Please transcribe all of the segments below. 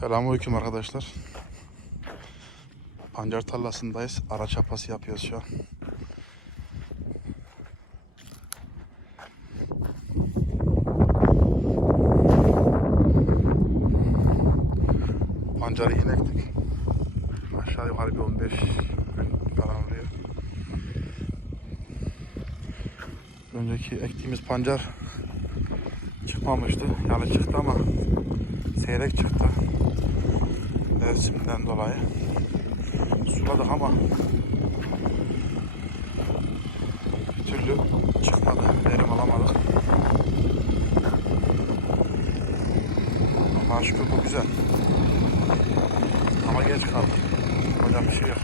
Selamünaleyküm arkadaşlar. Pancar tarlasındayız. Ara çapası yapıyoruz şu an. Pancarı yine ektik. Aşağı yukarı bir 15 gün falan oluyor. Önceki ektiğimiz pancar çıkmamıştı. Yani çıktı ama seyrek çıktı. Mevsimden dolayı. Suladık ama bir türlü çıkmadı. Verim alamadık. Ama şükür bu güzel. Ama geç kaldı. Hocam bir şey yok.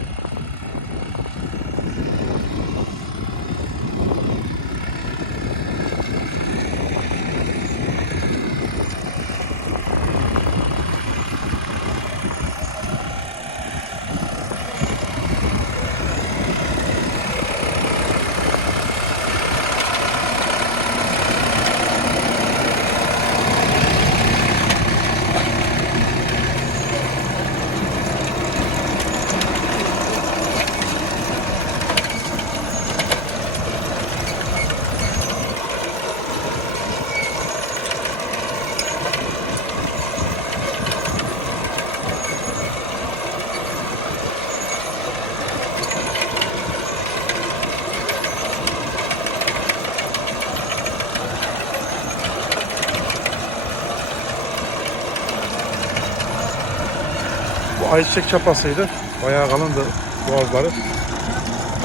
Bu ayçiçek çapasıydı. Bayağı kalındı boğazları.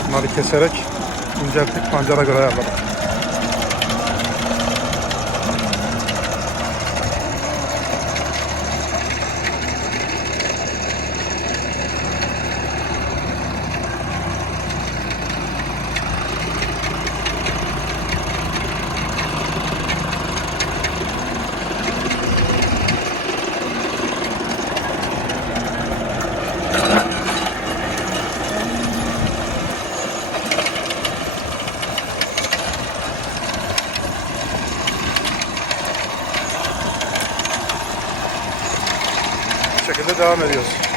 Bunları keserek incelttik. Pancara göre ayarladık. Şekilde devam ediyoruz.